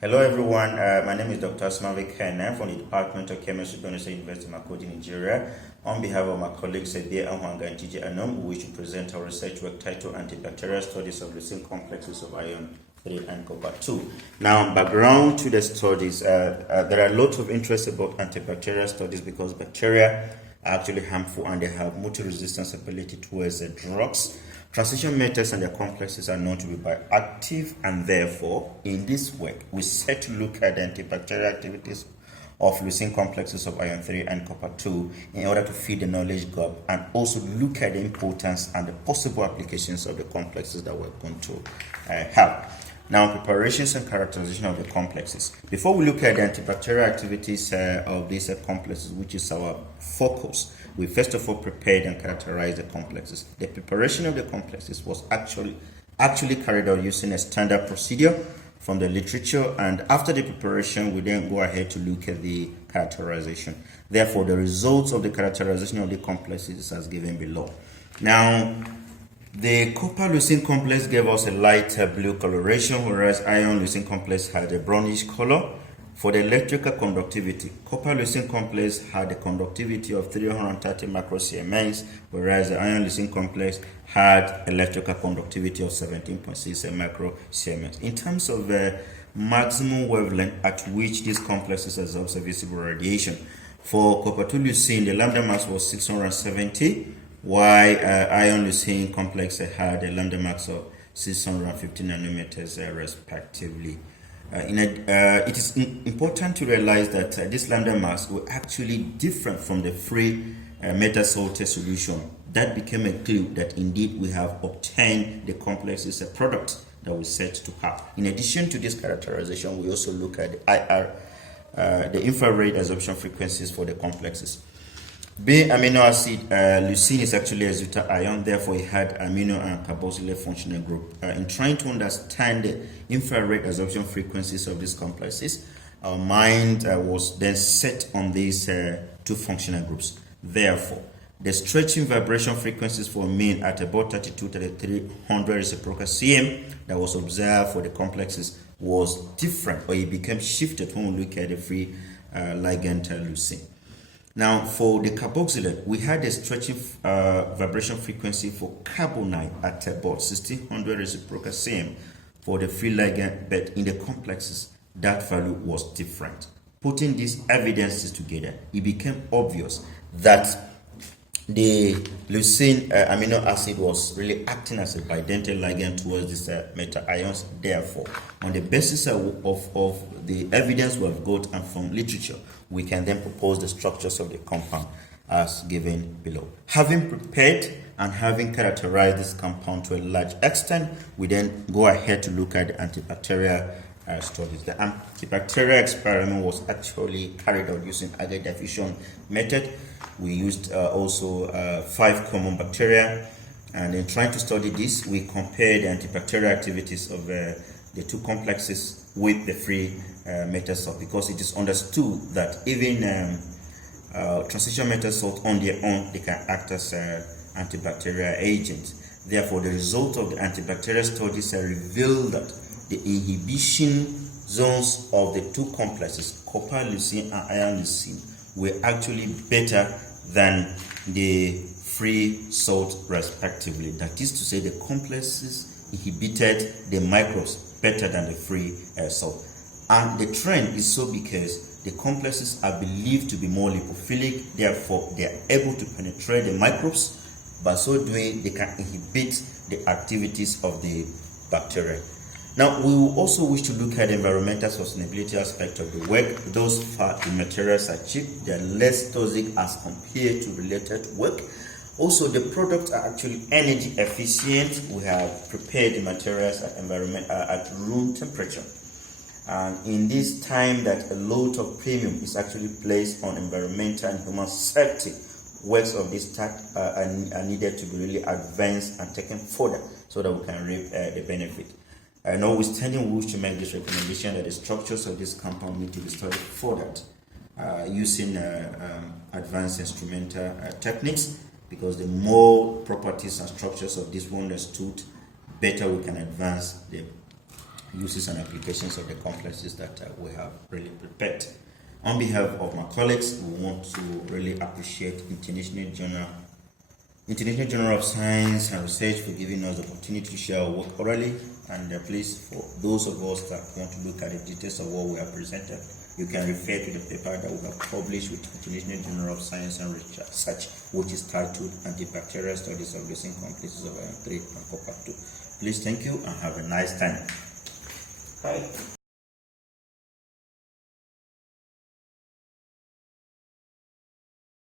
Hello everyone, my name is Dr. Asemave from the Department of Chemistry, Bidentate University, Makurdi, Nigeria. On behalf of my colleagues Anhwange and Anom, we wish to present our research work titled Antibacterial Studies of Leucine Complexes of Iron 3 and Copper 2. Now, background to the studies, there are lots of interest about antibacterial studies because bacteria are actually harmful and they have multi-resistance ability towards drugs. Transition methods and their complexes are known to be bioactive, and therefore, in this work, we set to look at the antibacterial activities of leucine complexes of iron 3 and copper 2 in order to fill the knowledge gap and also look at the importance and the possible applications of the complexes that we're going to have. Now, preparations and characterization of the complexes. Before we look at the antibacterial activities of these complexes, which is our focus, we first of all prepared and characterized the complexes. The preparation of the complexes was actually carried out using a standard procedure from the literature, and after the preparation, we then go ahead to look at the characterization. Therefore, the results of the characterization of the complexes is as given below. Now, the copper leucine complex gave us a light blue coloration, whereas iron leucine complex had a brownish color. For the electrical conductivity, copper leucine complex had a conductivity of 330 microsiemens, whereas the iron leucine complex had electrical conductivity of 17.6 microsiemens. In terms of the maximum wavelength at which these complexes absorb visible radiation, for copper 2 leucine, the lambda max was 670, while iron leucine complex had a lambda max of 650 nanometers respectively. It is important to realize that this lambda mass were actually different from the free metal-salted solution. That became a clue that indeed we have obtained the complex is a product that we set to have. In addition to this characterization, we also look at the IR, the infrared absorption frequencies for the complexes. Being amino acid, leucine is actually a zeta ion, therefore it had amino and carboxylate functional group. In trying to understand the infrared absorption frequencies of these complexes, our mind was then set on these two functional groups. Therefore, the stretching vibration frequencies for mean at about 32-3300 reciprocal cm that was observed for the complexes was different, or it became shifted when we look at the free ligand leucine. Now, for the carboxylate, we had a stretching vibration frequency for carbonite at about 1600 reciprocal cm for the free ligand, but in the complexes, that value was different. Putting these evidences together, it became obvious that the leucine amino acid was really acting as a bidentate ligand towards these metal ions. Therefore, on the basis of the evidence we have got and from literature, we can then propose the structures of the compound as given below. Having prepared and having characterized this compound to a large extent, we then go ahead to look at the antibacterial studies. The antibacterial experiment was actually carried out using agar diffusion method. We used also 5 common bacteria, and in trying to study this, we compared the antibacterial activities of the two complexes with the free metal salt, because it is understood that even transition metal salt on their own, they can act as antibacterial agents. Therefore, the result of the antibacterial studies revealed that the inhibition zones of the two complexes, copper leucine and iron leucine, were actually better than the free salt respectively. That is to say, the complexes inhibited the microbes better than the free salt. And the trend is so because the complexes are believed to be more lipophilic, therefore they are able to penetrate the microbes. By so doing, they can inhibit the activities of the bacteria. Now, we will also wish to look at the environmental sustainability aspect of the work. Those far, the materials are cheap, they are less toxic as compared to related work. Also, the products are actually energy efficient. We have prepared the materials at room temperature. And in this time that a lot of premium is actually placed on environmental and human safety, works of this type are needed to be really advanced and taken further so that we can reap the benefit. Notwithstanding, we wish to make this recommendation that the structures of this compound need to be studied further using advanced instrumental techniques, because the more properties and structures of this one understood, better we can advance the uses and applications of the complexes that we have really prepared. On behalf of my colleagues, we want to really appreciate International Journal of Science and Research for giving us the opportunity to share our work orally. And please, for those of us that want to look at the details of what we have presented, you can refer to the paper that we have published with International Journal of Science and Research, which is titled Antibacterial Studies of Leucine Complexes of iron 3 and copper 2. Please, thank you and have a nice time. Bye.